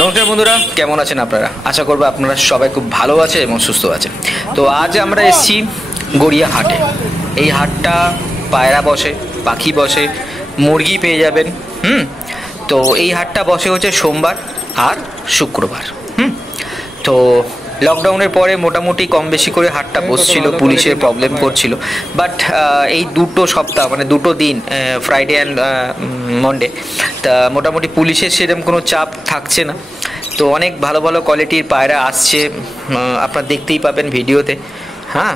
নমস্কার বন্ধুরা, কেমন আছেন আপনারা? আশা করব আপনারা সবাই খুব ভালো আছে এবং সুস্থ আছে। তো আজ আমরা এসেছি গড়িয়া হাটে। এই হাটটা পায়রা বসে, পাখি বসে, মুরগি পেয়ে যাবেন। তো এই হাটটা বসে হচ্ছে সোমবার আর শুক্রবার। তো লকডাউনের পরে মোটামুটি কম বেশি করে হাটটা বসছিল, পুলিশের প্রবলেম করছিল। বাট এই দুটো সপ্তাহ মানে দুটো দিন, ফ্রাইডে অ্যান্ড মন্ডে, তা মোটামুটি পুলিশের সেরকম কোনো চাপ থাকছে না। তো অনেক ভালো ভালো কোয়ালিটির পায়রা আসছে, আপনারা দেখতেই পাবেন ভিডিওতে। হ্যাঁ,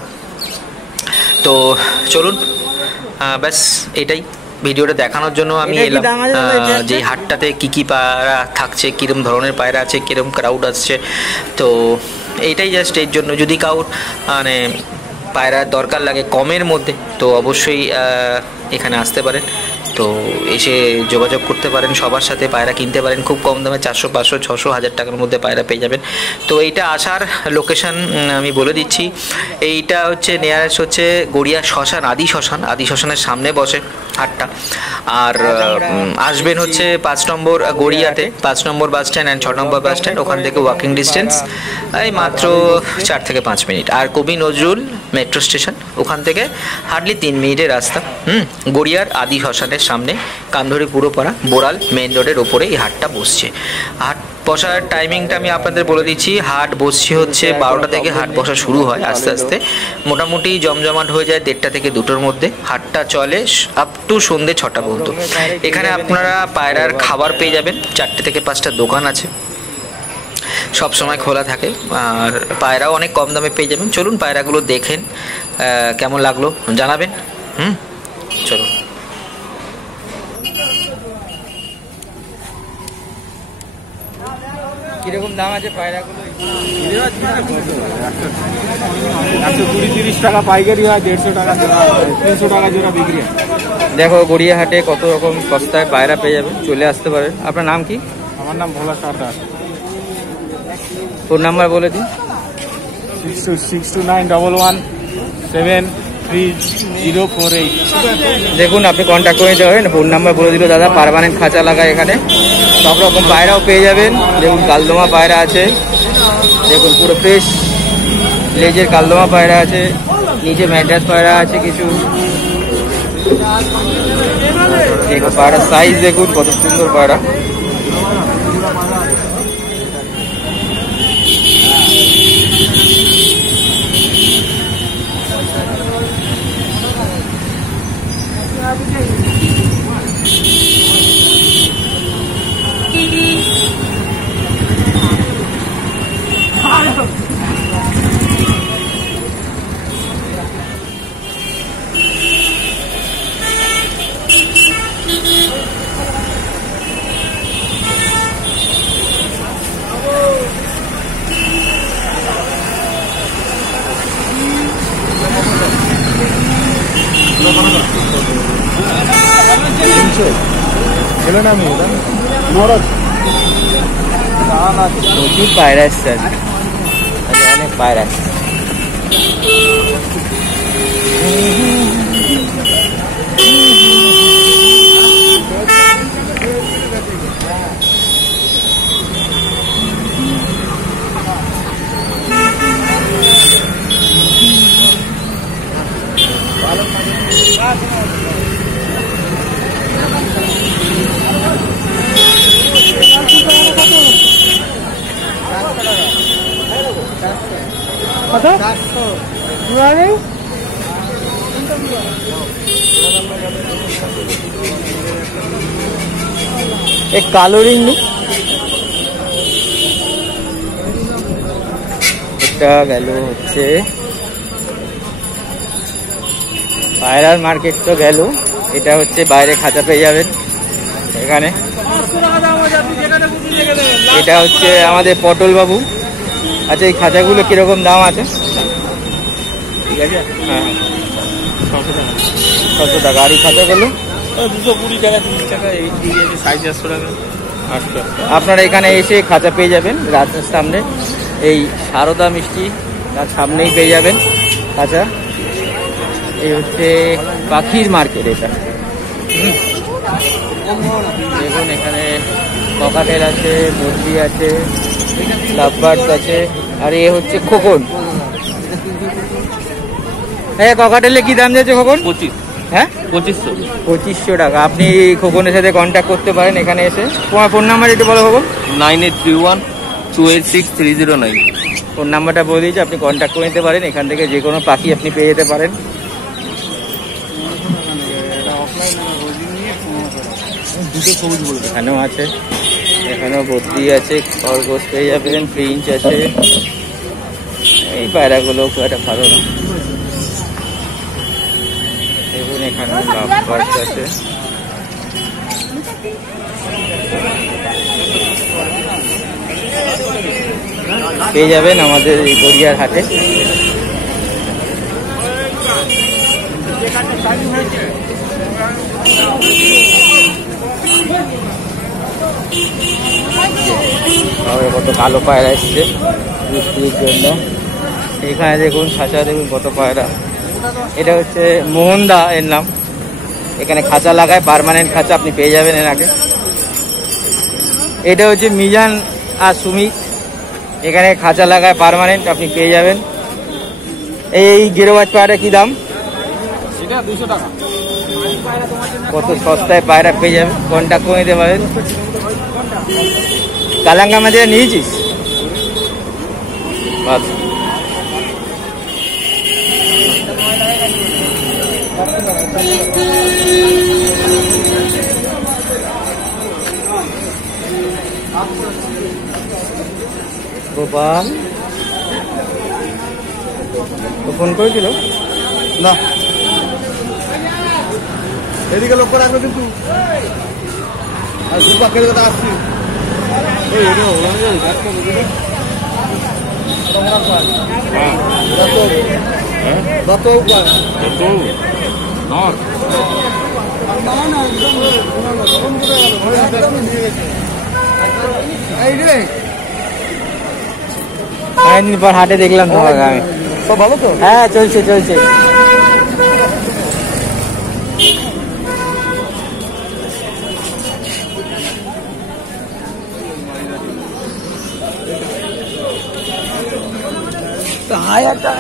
তো চলুন, ব্যাস এটাই ভিডিওটা দেখানোর জন্য আমি এলাম যে হাটটাতে কী কী পায়রা থাকছে, কীরকম ধরনের পায়রা আছে, কীরকম ক্রাউড আসছে। তো এইটাই জাস্ট এর জন্য, যদি কারোর মানে পায়রার দরকার লাগে কমের মধ্যে তো অবশ্যই এখানে আসতে পারেন। তো এসে যোগাযোগ করতে পারেন, সবার সাথে পায়রা কিনতে পারেন খুব কম দামে, 400, 500, 600, 1000 টাকার মধ্যে পায়রা পেয়ে যাবেন। তো এইটা আসার লোকেশান আমি বলে দিচ্ছি। এইটা হচ্ছে নিয়ারেস্ট হচ্ছে গড়িয়া শ্মশান, আদি শ্মশানের সামনে বসে হাটটা। আর আসবেন হচ্ছে 5 নম্বর গড়িয়াতে, 5 নম্বর বাস স্ট্যান্ড অ্যান্ড 6 নম্বর বাস স্ট্যান্ড, ওখান থেকে ওয়াকিং ডিস্টেন্স এই মাত্র 4 থেকে 5 মিনিট। আর কবি নজরুল মেট্রো স্টেশন, ওখান থেকে হার্ডলি 3 মিনিটের রাস্তা। গড়িয়ার আদি শ্মশানের সামনে কামধুরি পুরোপাড়া বোরাল মেন রোডের ওপরে এই হাটটা বসছে। হাট বসার টাইমিংটা আমি আপনাদের বলে দিচ্ছি। হাট বসছে হচ্ছে 12টা থেকে হাট বসা শুরু হয়, আস্তে আস্তে মোটামুটি জমজমাট হয়ে যায় 1টা থেকে 2টোর মধ্যে। হাটটা চলে আপ টু সন্ধ্যে 6টা পর্যন্ত। এখানে আপনারা পায়রার খাবার পেয়ে যাবেন, 4টে থেকে 5টা দোকান আছে, সব সময় খোলা থাকে। আর পায়রাও অনেক কম দামে পেয়ে যাবেন। চলুন পায়রাগুলো দেখেন, কেমন লাগলো জানাবেন। চলুন। কিরকম দাম আছে পায়রাগুলো? 120-30 টাকা পাইকারি হয়, 150 টাকা, 300 টাকা জোড়া বিক্রি হয়। দেখো গড়িয়া হাটে কত রকম সস্তায় পায়রা পেয়ে যাবেন, চলে আসতে পারেন। আপনার নাম কি? আমার নাম ভোলা সর্দার। ফোন নাম্বার বলে দিন। 626911733048। দেখুন, আপনি কন্ট্যাক্ট করে নিতে পারেন। ফোন নাম্বার বলে দিল দাদা। পার্মানেন্ট খাঁচা লাগায় এখানে, সব রকম পায়রাও পেয়ে যাবেন। দেখুন কালদমা পায়রা আছে, দেখুন পুরো ফ্রেশ লেজের কালদমা পায়রা আছে, নিচে ম্যাড্রাস পায়রা আছে কিছু। দেখুন পায়রার সাইজ দেখুন কত সুন্দর পায়রা। প্রচুর পায়রা এসছে, অনেক পায়রা। एक कालो रिंग এটা গেল হচ্ছে পায়রার মার্কেট, তো গেল। এটা হচ্ছে বাইরে খাঁচা পেয়ে যাবেন এখানে। এটা হচ্ছে আমাদের পটল বাবু। আচ্ছা, এই খাঁচাগুলো কিরকম দাম আছে? ঠিক আছে, হ্যাঁ 600 টাকা। আর এই খাঁচাগুলো 220 টাকা, 30 টাকা, এই 450 টাকা। আপনারা এখানে এসে খাঁচা পেয়ে যাবেন রাস্তার সামনে, এই সারদা মিষ্টি তার সামনেই পেয়ে যাবেন খাঁচা। এই হচ্ছে পাখির মার্কেট। এটা দেখুন এখানে ককাটেল আছে, বদ্রি আছে, লাভবার্ডস আছে, আর এ হচ্ছে খোকন। হ্যাঁ, ককাটেলে কি দাম যাচ্ছে খোকন? 25। হ্যাঁ, 2500 টাকা। আপনি খোকনের সাথে কন্ট্যাক্ট করতে পারেন এখানে এসে। তোমার ফোন নাম্বার একটু বলো খোকন। 9831286309। ফোন নাম্বারটা বলে দিয়েছি, আপনি কন্ট্যাক্ট করে নিতে পারেন। এখান থেকে যে কোনো পাখি আপনি পেয়ে যেতে পারেন। এখানেও আছে, এখানেও বদ্রি আছে, খরগোশ পেয়ে যাবেন, ফ্রিঞ্চ আছে। এই পায়রাগুলো খুব একটা ভালো না। দেখুন এখানেও লাভবার্ডস আছে। পেয়ে যাবেন আমাদের এই গড়িয়ার হাটে। কত কালো পায়রা এসছে বিক্রির জন্য। এখানে দেখুন খাঁচা, দেখুন কত পায়রা। এটা হচ্ছে মোহনদা এর নাম। এখানে খাঁচা লাগায়, পার্মানেন্ট খাঁচা আপনি পেয়ে যাবেন এর আগে। এটা হচ্ছে মিজান আর সুমিত, এখানে খাঁচা লাগায় পার্মানেন্ট আপনি পেয়ে যাবেন। এই গেরোবাজ পায়রা কি দাম? এটা 200 টাকা। কত সস্তায় পায়রা পেয়ে যাবেন, কন্ট্যাক্ট করে নিতে পারেন। কালাঙ্গা মাঝে নিয়েছিস? গোপাল ফোন করেছিল না, এদিকে লক্ষ্য রাখবে কিন্তু। আর পাখির কথা আসছি। অনেকদিন পর হাটে দেখলাম তোমাকে আমি। সব ভালো তো? হ্যাঁ, চলছে চলছে। হাই একটা